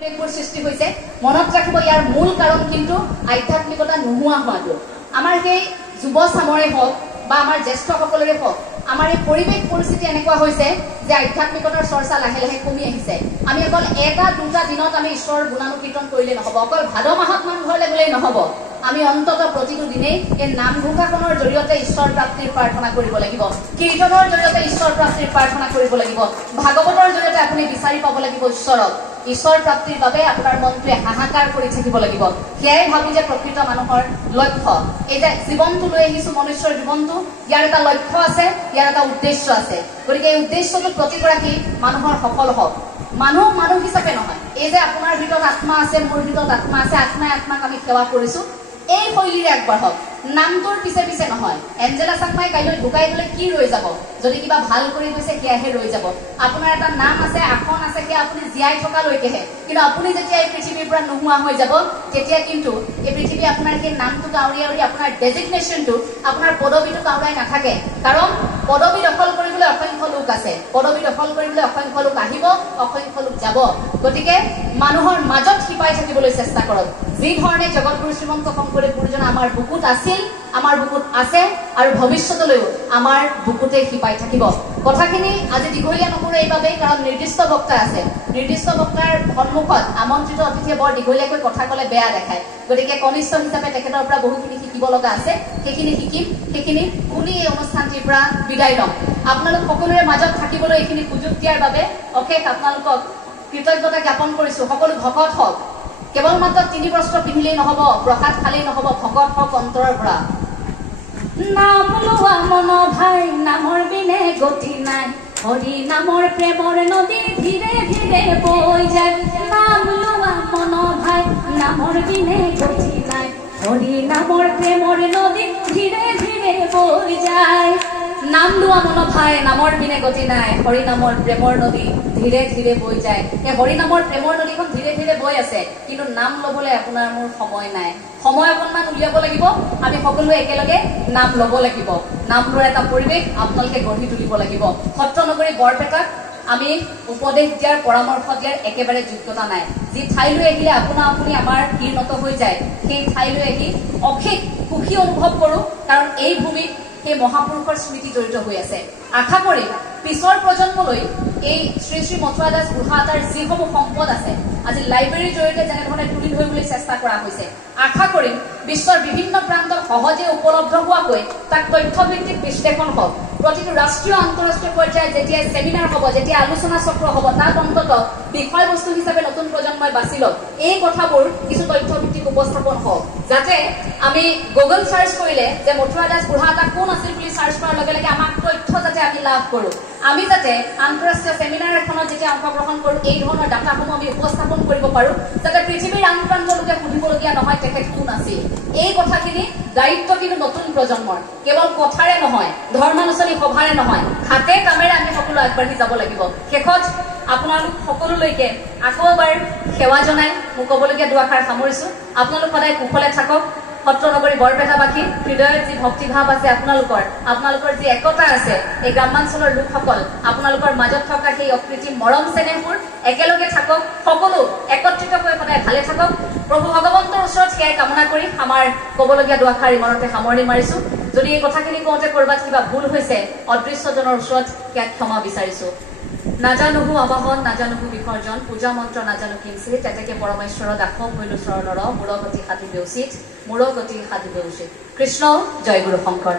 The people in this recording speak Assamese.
সৃষ্টি হৈছে মনত ৰাখিব ইয়াৰ মূল কাৰণ কিন্তু আধ্যাত্মিকতা নোহোৱা হোৱাটো আমাৰ সেই যুৱ চামৰে হওক বা আমাৰ জ্যেষ্ঠ সকলৰে হওক আমাৰ এই পৰিৱেশ পৰিস্থিতি এনেকুৱা হৈছে যে আধ্যাত্মিকতাৰ চৰ্চা লাহে লাহে কমি আহিছে আমি অকল এটা দুটা দিনত আমি ঈশ্বৰৰ গুণানুকীৰ্তন কৰিলে নহব অকল ভাদ মাহত মান ঘৰলৈ গ'লেই নহব আমি অন্তত প্ৰতিটো দিনেই এই নাম ঘোষাখনৰ জৰিয়তে ঈশ্বৰ প্ৰাপ্তিৰ প্ৰাৰ্থনা কৰিব লাগিব কীৰ্তনৰ জৰিয়তে ঈশ্বৰ প্ৰাপ্তিৰ প্ৰাৰ্থনা কৰিব লাগিব ভাগৱতৰ জৰিয়তে আপুনি বিচাৰি পাব লাগিব ঈশ্বৰক ঈশ্বৰ প্ৰাপ্তিৰ বাবে আপোনাৰ মনটোৱে হাহাকাৰ কৰি থাকিব লাগিব সেয়াই ভাবো যে প্ৰকৃত মানুহৰ লক্ষ্য এই যে জীৱনটো লৈ আহিছো মনুষ্যৰ জীৱনটো ইয়াৰ এটা লক্ষ্য আছে ইয়াৰ এটা উদ্দেশ্য আছে গতিকে এই উদ্দেশ্যটো প্ৰতিগৰাকী মানুহৰ সফল হওক মানুহ হিচাপে নহয় এই যে আপোনাৰ ভিতৰত আত্মা আছে মোৰ ভিতৰত আত্মা আছে আত্মাই আত্মাক আমি সেৱা কৰিছো এই শৈলীৰে আগবাঢ়ক নামটোৰ পিছে পিছে নহয় এঞ্জেলা চাকমাই কাইলৈ ঢুকাই গ'লে কি ৰৈ যাব যদি কিবা ভাল কৰি গৈছে সেয়াহে ৰৈ যাব আপোনাৰ এটা নাম আছে আসন আছে সেয়া আপুনি জীয়াই থকালৈকেহে কিন্তু আপুনি যেতিয়া এই পৃথিৱীৰ পৰা নোহোৱা হৈ যাব তেতিয়া কিন্তু এই পৃথিৱী আপোনাৰ সেই নামটোক আউৰি আউৰি আপোনাৰ ডেজিগনেশ্যনটো আপোনাৰ পদবীটোক আউৰাই নাথাকে কাৰণ পদবী দখল কৰিবলৈ অসংখ্য লোক আছে পদবী দখল কৰিবলৈ অসংখ্য লোক আহিব অসংখ্য লোক যাব গতিকে মানুহৰ মাজত শিপাই থাকিবলৈ চেষ্টা কৰক যি ধৰণে জগতগুৰু শ্ৰীমন্ত শংকৰদেৱ গুৰুজন আমাৰ বুকুত আছিল আমাৰ বুকুত আছে আৰু ভৱিষ্যতলৈও আমাৰ বুকুতে শিপাই থাকিব কথাখিনি আজি দীঘলীয়া নকৰো এইবাবেই কাৰণ নিৰ্দিষ্ট বক্তা আছে নিৰ্দিষ্ট বক্তাৰ সন্মুখত আমন্ত্ৰিত অতিথিয়ে বৰ দীঘলীয়াকৈ কথা ক'লে বেয়া দেখায় গতিকে কনিষ্ঠ হিচাপে তেখেতৰ পৰা বহুখিনি শিকিব লগা আছে সেইখিনি শিকিম সেইখিনি শুনি এই অনুষ্ঠানটিৰ পৰা বিদায় ল'ম আপোনালোক সকলোৰে মাজত থাকিবলৈ এইখিনি সুযোগ দিয়াৰ বাবে অশেষ আপোনালোকক কৃতজ্ঞতা জ্ঞাপন কৰিছো সকলো ভকত হওক কেৱল মাত্ৰ 3 বস্ত্ৰ পিন্ধিলেই নহব প্ৰসাদ খালেই নহব ভকত হওক অন্তৰৰ পৰা নাম লোৱা মন ভাই নামৰ বিনে গতি নাই হৰি নামৰ প্ৰেমৰ নদী ধীৰে ধীৰে বৈ যায় নাম লোৱা মন ভাই নামৰ বিনে গতি নাই হৰি নামৰ প্ৰেমৰ নদী ধীৰে ধীৰে বৈ যায় নাম লোৱা মন ভাই নামৰ বিনে গতি নাই হৰি নামৰ প্ৰেমৰ নদী ধীৰে ধীৰে বৈ যায় এই হৰি নামৰ প্ৰেমৰ নদীখন ধীৰে ধীৰে বৈ আছে কিন্তু নাম ল'বলৈ আপোনাৰ মোৰ সময় নাই সময় অকণমান উলিয়াব লাগিব আমি সকলোৱে একেলগে নাম ল'ব লাগিব নাম লোৱাৰ এটা পৰিৱেশ আপোনালোকে গঢ়ি তুলিব লাগিব সত্ৰনগৰী বৰপেটাক আমি উপদেশ দিয়াৰ পৰামৰ্শ দিয়াৰ একেবাৰে যোগ্যতা নাই যি ঠাইলৈ আহিলে আপোনা আপুনি আমাৰ কীৰ্ণত হৈ যায় সেই ঠাইলৈ আহি অশেষ সুখী অনুভৱ কৰোঁ কাৰণ এই ভূমিত সেই মহাপুৰুষৰ স্মৃতি জড়িত হৈ আছে আশা কৰিম পিছৰ প্ৰজন্মলৈ এই শ্ৰী শ্ৰী মথুৰা দাস বুঢ়াআটাৰ যিসমূহ সম্পদ আছে আজি লাইব্ৰেৰীৰ জৰিয়তে যেনেধৰণে তুলি ধৰিবলৈ চেষ্টা কৰা হৈছে আশা কৰিম বিশ্বৰ বিভিন্ন প্ৰান্তত সহজে উপলব্ধ হোৱাকৈ তাক তথ্যভিত্তিক বিশ্লেষণ হওক প্ৰতিটো ৰাষ্ট্ৰীয় আন্তঃৰাষ্ট্ৰীয় পৰ্যায়ত যেতিয়া চেমিনাৰ হ'ব যেতিয়া আলোচনা চক্ৰ হ'ব তাত অন্তত বিষয়বস্তু হিচাপে নতুন প্ৰজন্মই বাছি লওক এই কথাবোৰ কিছু তথ্যভিত্তিক উপস্থাপন হওক যাতে আমি গুগল চাৰ্চ কৰিলে যে মথুৰা দাস বুঢ়াআটা কোন আছিল বুলি চাৰ্চ কৰাৰ লগে লগে আমাক তথ্য যাতে আমি লাভ কৰোঁ আমি যাতে আন্তঃৰাষ্ট্ৰীয় সেমিনাৰ এখনত যেতিয়া অংশগ্ৰহণ কৰোঁ এই ধৰণৰ ডাটাসমূহ আমি উপস্থাপন কৰিব পাৰোঁ যাতে পৃথিৱীৰ আন প্ৰান্তৰ লোকে সুধিবলগীয়া নহয় তেখেত কোন আছিল এই কথাখিনি দায়িত্ব কিন্তু নতুন প্ৰজন্মৰ কেৱল কথাৰে নহয় ধৰ্মানুষ্ঠানিক সভাৰে নহয় হাতে কামেৰে আমি সকলো আগবাঢ়ি যাব লাগিব শেষত আপোনালোক সকলোলৈকে আকৌ এবাৰ সেৱা জনাই মোক ক'বলগীয়া দুআষাৰ সামৰিছোঁ আপোনালোক সদায় কুশলে থাকক সত্ৰনগৰী বৰপেটাবাসী হৃদয়ত যি ভক্তিভাৱ আছে আপোনালোকৰ যি একতা আছে এই গ্ৰামাঞ্চলৰ লোকসকল আপোনালোকৰ মাজত থকা সেই অকৃত্ৰিম মৰম চেনেহবোৰ একেলগে থাকক সকলো একত্ৰিত হৈ সদায় ভালে থাকক প্ৰভু ভগৱন্তৰ ওচৰত সেয়াই কামনা কৰি আমাৰ ক'বলগীয়া দুআষাৰ ইমানতে সামৰণি মাৰিছোঁ যদি এই কথাখিনি কওঁতে ক'ৰবাত কিবা ভুল হৈছে অদৃশ্যজনৰ ওচৰত সেয়া ক্ষমা বিচাৰিছোঁ নাজানুহু আবাহন নাজানুহু বিসৰ্জন পূজা মন্ত্ৰ নাজানো কিঞ্চিত তেতেকে পৰমেশ্বৰ দাসম হৈলো চৰণৰ মূৰগতি সাধিবে উচিত মূৰগতি সাধিবে উচিত কৃষ্ণ জয় গুৰু শংকৰ